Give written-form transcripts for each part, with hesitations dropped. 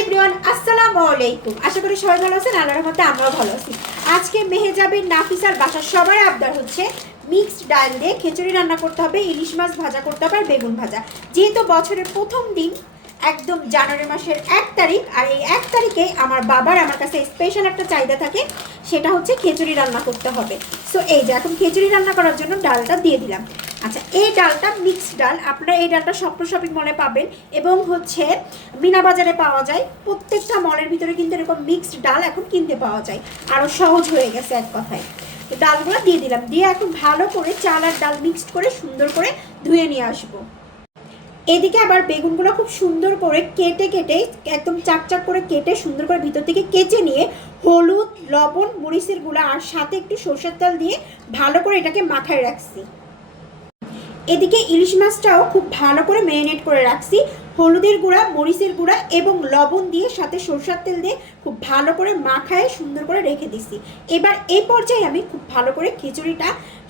Everyone, আসসালামু আলাইকুম। আশা করি সবাই ভালো আছেন। আল্লাহর রহমতে আমরাও ভালো আছি। আজকে মেহেজাবিন নাফিসার বাসার সবার আবদার হচ্ছে মিক্সড ডাল দিয়ে খিচুড়ি রান্না করতে হবে, ইলিশ মাছ ভাজা করতে হবে আর বেগুন ভাজা। যেহেতু বছরের প্রথম দিন, একদম জানুয়ারি মাসের 1 তারিখ, আর এই 1 তারিখে আমার বাবার আমার কাছে স্পেশাল একটা চাহিদা থাকে, সেটা হচ্ছে খিচুড়ি রান্না করতে হবে। সো এই যে এখন খিচুড়ি রান্না করার জন্য ডালটা দিয়ে দিলাম। আচ্ছা, এই ডালটা মিক্সড ডাল। আপনারা এই ডালটা স্বপ্ন শপিং মলে পাবেন এবং হচ্ছে মিনা বাজারে পাওয়া যায়। প্রত্যেকটা মলের ভিতরে কিন্তু এরকম মিক্সড ডাল এখন কিনতে পাওয়া যায়, আরও সহজ হয়ে গেছে এক কথায়। তো ডালগুলো দিয়ে দিলাম, দিয়ে এখন ভালো করে চাল আর ডাল মিক্সড করে সুন্দর করে ধুয়ে নিয়ে আসবো। এদিকে আবার বেগুনগুলো খুব সুন্দর করে কেটে কেটে একদম চাকচাক করে কেটে সুন্দর করে ভিতর থেকে কেচে নিয়ে হলুদ, লবণ, মরিচের গুঁড়া আর সাথে একটু সরষের তেল দিয়ে ভালো করে এটাকে মাখায় রাখছি। এদিকে ইলিশ মাছটাও খুব ভালো করে ম্যারিনেট করে রাখছি, হলুদের গুঁড়া, মরিচের গুঁড়া এবং লবণ দিয়ে সাথে সরষের তেল দিয়ে খুব ভালো করে মাখায় সুন্দর করে রেখে দিছি। এবার এই পর্যায়ে আমি খুব ভালো করে খিচুড়িটা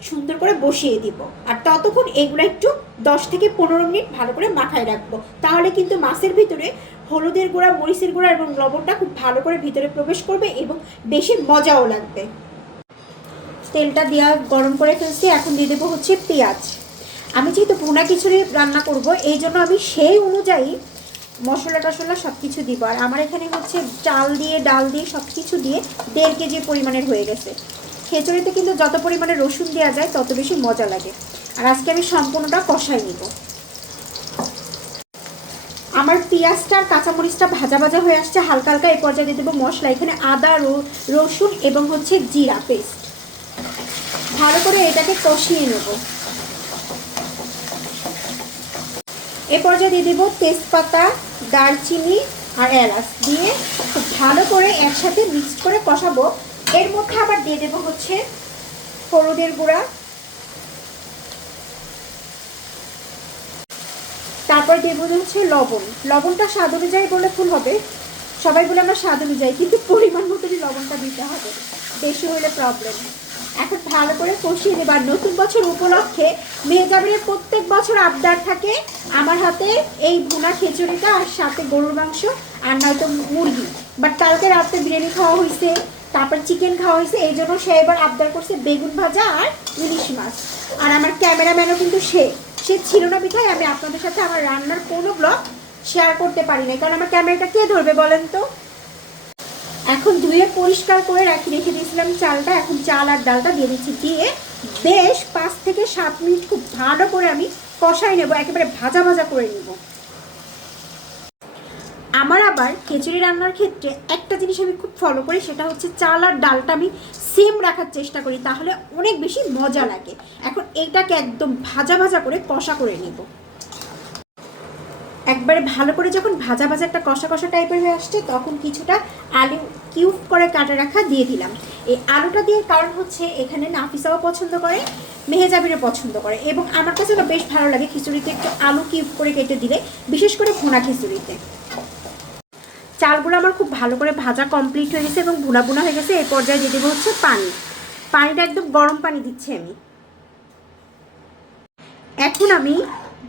সুন্দর করে বসিয়ে দিব, আর ততক্ষণ এগুলো একটু 10 থেকে 15 মিনিট ভালো করে মাখায় রাখবো। তাহলে কিন্তু মাছের ভিতরে হলুদের গুঁড়া, মরিচের গুঁড়া এবং লবণটা খুব ভালো করে ভিতরে প্রবেশ করবে এবং বেশি মজাও লাগবে। তেলটা দেওয়া গরম করে ফেলছি, এখন দিয়ে দেবো হচ্ছে পেঁয়াজ। আমি যেহেতু ভুনা খিচুড়ি রান্না করব, এই জন্য আমি সেই অনুযায়ী মশলা টশলা সব কিছু দিব। আর আমার এখানে হচ্ছে চাল দিয়ে, ডাল দিয়ে সব কিছু দিয়ে 1.5 কেজি পরিমাণের হয়ে গেছে। খিচুড়িতে কিন্তু যত পরিমাণে রসুন দেওয়া যায় তত বেশি মজা লাগে। আর আজকে আমি সম্পূর্ণটা কষাই নিব। আমার পেঁয়াজটা আর কাঁচামরিচটা ভাজা ভাজা হয়ে আসছে হালকা হালকা। এই পর্যায়ে দিয়ে দেবো মশলা। এখানে আদা, রসুন এবং হচ্ছে জিরা পেস্ট। ভালো করে এটাকে কষিয়ে নেব। এ পর্যায়ে দিয়ে দেবো তেজপাতা, দারচিনি আর এলাচ দিয়ে খুব ভালো করে একসাথে মিক্স করে কষাবো। এর মধ্যে আবার দিয়ে দেবো হচ্ছে হলুদের গুঁড়া, তারপর দেবো হচ্ছে লবণ। লবণটা স্বাদ অনুযায়ী বলে ভুল হবে, সবাই বলে আমরা স্বাদ অনুযায়ী, কিন্তু পরিমাণ মতনই লবণটা দিতে হবে, বেশি হলে প্রবলেম। এখন ভালো করে কষিয়ে দেব। আর নতুন বছর উপলক্ষে মেহেজাবিনের প্রত্যেক বছর আবদার থাকে আমার হাতে এই ভুনা খিচুড়িটা আর সাথে গরুর মাংস আর নয়তো মুরগি। বাট কালকে রাতে বিরিয়ানি খাওয়া হয়েছে, তারপর চিকেন খাওয়া হয়েছে, এই জন্য সে এবার আবদার করছে বেগুন ভাজা আর ইলিশ মাছ। আর আমার ক্যামেরাম্যানও কিন্তু সে ছিল না বিধায় আমি আপনাদের সাথে আমার রান্নার কোনো ব্লগ শেয়ার করতে পারি না, কারণ আমার ক্যামেরাটা কে ধরবে বলেন তো। এখন ধুয়ে পরিষ্কার করে রেখে দিয়েছিলাম চালটা। এখন চাল আর ডালটা দিয়ে দিচ্ছি, দিয়ে বেশ 5 থেকে 7 মিনিট খুব ভালো করে আমি কষাই নেব, একেবারে ভাজা ভাজা করে নেব। আমার আবার খিচুড়ি রান্নার ক্ষেত্রে একটা জিনিস আমি খুব ফলো করি, সেটা হচ্ছে চাল আর ডালটা আমি সেম রাখার চেষ্টা করি, তাহলে অনেক বেশি মজা লাগে। এখন এইটাকে একদম ভাজা ভাজা করে কষা করে নেব। একবারে ভালো করে যখন ভাজা ভাজা একটা কষা কষা টাইপের হয়ে আসছে, তখন কিছুটা আলু কিউব করে কাটা রাখা দিয়ে দিলাম। এই আলুটা দেওয়ার কারণ হচ্ছে এখানে নাফিসাও পছন্দ করে, মেহেজাবিরও পছন্দ করে, এবং আমার কাছে তো বেশ ভালো লাগে খিচুড়িতে একটু আলু কিউব করে কেটে দিলে, বিশেষ করে ভুনা খিচুড়িতে। চালগুলো আমার খুব ভালো করে ভাজা কমপ্লিট হয়ে গেছে এবং ভুনা ভুনা হয়ে গেছে। এই পর্যায়ে দিয়ে দেবো হচ্ছে পানি। পানিটা একদম গরম পানি দিচ্ছি আমি। এখন আমি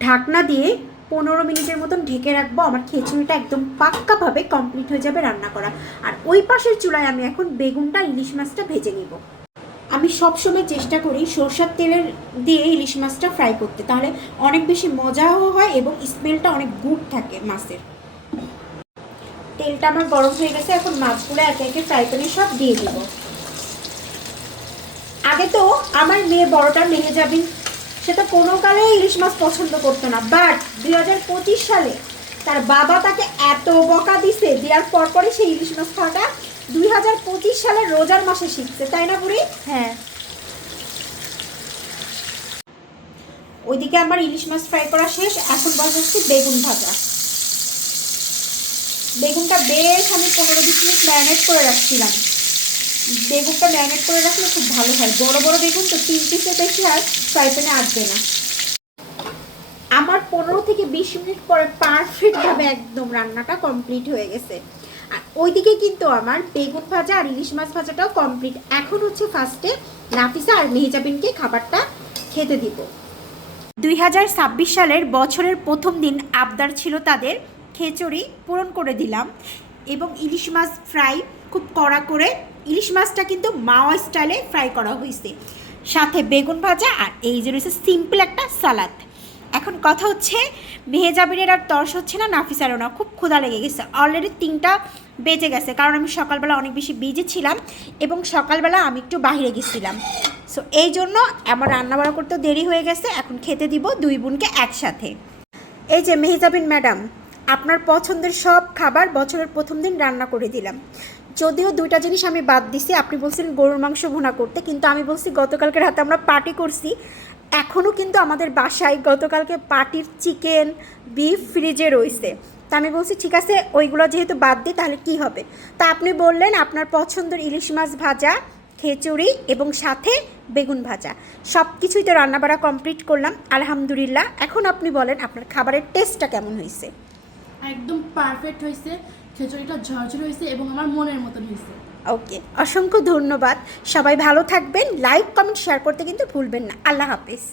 ঢাকনা দিয়ে 15 মিনিটের মতন ঢেকে রাখবো। আমার খিচুড়িটা একদম পাক্কাভাবে কমপ্লিট হয়ে যাবে রান্না করা। আর ওই পাশের চুলায় আমি এখন বেগুনটা, ইলিশ মাছটা ভেজে নেব। আমি সবসময় চেষ্টা করি সরষের তেলের দিয়ে ইলিশ মাছটা ফ্রাই করতে, তাহলে অনেক বেশি মজাও হয় এবং স্মেলটা অনেক গুড থাকে মাছের। তেলটা আমার গরম হয়ে গেছে, এখন মাছগুলো একে একে ফ্রাই প্যানে সব দিয়ে দিব। আগে তো আমার মেয়ে বড়টা মেহেজাবিন, সে তো কোনো কালে ইলিশ মাছ পছন্দ করতো না, বাট 2025 সালে তার বাবা তাকে এত বকা দিছে, দেওয়ার পরপরই সেই ইলিশ মাছ খাওয়াটা 2025 সালের রোজার মাসে শিখছে, তাই না বুড়ি? হ্যাঁ। ওইদিকে আমার ইলিশ মাছ ফ্রাই করা শেষ, এখন বসাচ্ছি বেগুন ভাজা। বেগুনটা বেশ আমি 15-20 মিনিট ম্যারিনেট করে রাখছিলাম। বেগুনটা ম্যারিনেট করে রাখলে খুব ভালো হয়, বড় বড় বেগুন তো 3 পিসের বেশি আর ফ্রাই প্যানে আসবে না। আমার 15 থেকে 20 মিনিট পরে পারফেক্টভাবে একদম রান্নাটা কমপ্লিট হয়ে গেছে। আর ওইদিকে কিন্তু আমার বেগুন ভাজা আর ইলিশ মাছ ভাজাটাও কমপ্লিট। এখন হচ্ছে ফার্স্টে নাফিসা আর মেহেজাবিনকে খাবারটা খেতে দিব। 2026 সালের বছরের প্রথম দিন আবদার ছিল তাদের, খিচুড়ি পূরণ করে দিলাম। এবং ইলিশ মাছ ফ্রাই খুব কড়া করে। ইলিশ মাছটা কিন্তু মাওয়া স্টাইলে ফ্রাই করা হয়েছে, সাথে বেগুন ভাজা, আর এই যে রয়েছে সিম্পল একটা সালাদ। এখন কথা হচ্ছে মেহেজাবিনের আর তর্স হচ্ছে না, নাফিসারও না, খুব ক্ষুধা লেগে গেছে। অলরেডি 3টা বেজে গেছে, কারণ আমি সকালবেলা অনেক বেশি বিজি ছিলাম এবং সকালবেলা আমি একটু বাইরে গেছিলাম। সো এই জন্য আমার রান্নাবাড়া করতেও দেরি হয়ে গেছে। এখন খেতে দিব 2 বোনকে একসাথে। এই যে মেহেজাবিন ম্যাডাম, আপনার পছন্দের সব খাবার বছরের প্রথম দিন রান্না করে দিলাম। যদিও 2টা জিনিস আমি বাদ দিছি, আপনি বলছিলেন গরুর মাংস ভুনা করতে, কিন্তু আমি বলছি গতকালকে রাতে আমরা পার্টি করছি, এখনও কিন্তু আমাদের বাসায় গতকালকে পার্টির চিকেন বিফ ফ্রিজে রয়েছে। তা আমি বলছি ঠিক আছে ওইগুলো যেহেতু বাদ দিই তাহলে কি হবে। তা আপনি বললেন আপনার পছন্দের ইলিশ মাছ ভাজা, খিচুড়ি এবং সাথে বেগুন ভাজা, সব কিছুই তো রান্নাবাড়া কমপ্লিট করলাম আলহামদুলিল্লাহ। এখন আপনি বলেন আপনার খাবারের টেস্টটা কেমন হয়েছে? একদম পারফেক্ট হয়েছে, খিচুড়িটা ঝরঝরে হয়েছে এবং আমার মনের মতন হয়েছে। ওকে, অসংখ্য ধন্যবাদ। সবাই ভালো থাকবেন, লাইক কমেন্ট শেয়ার করতে কিন্তু ভুলবেন না। আল্লাহ হাফেজ।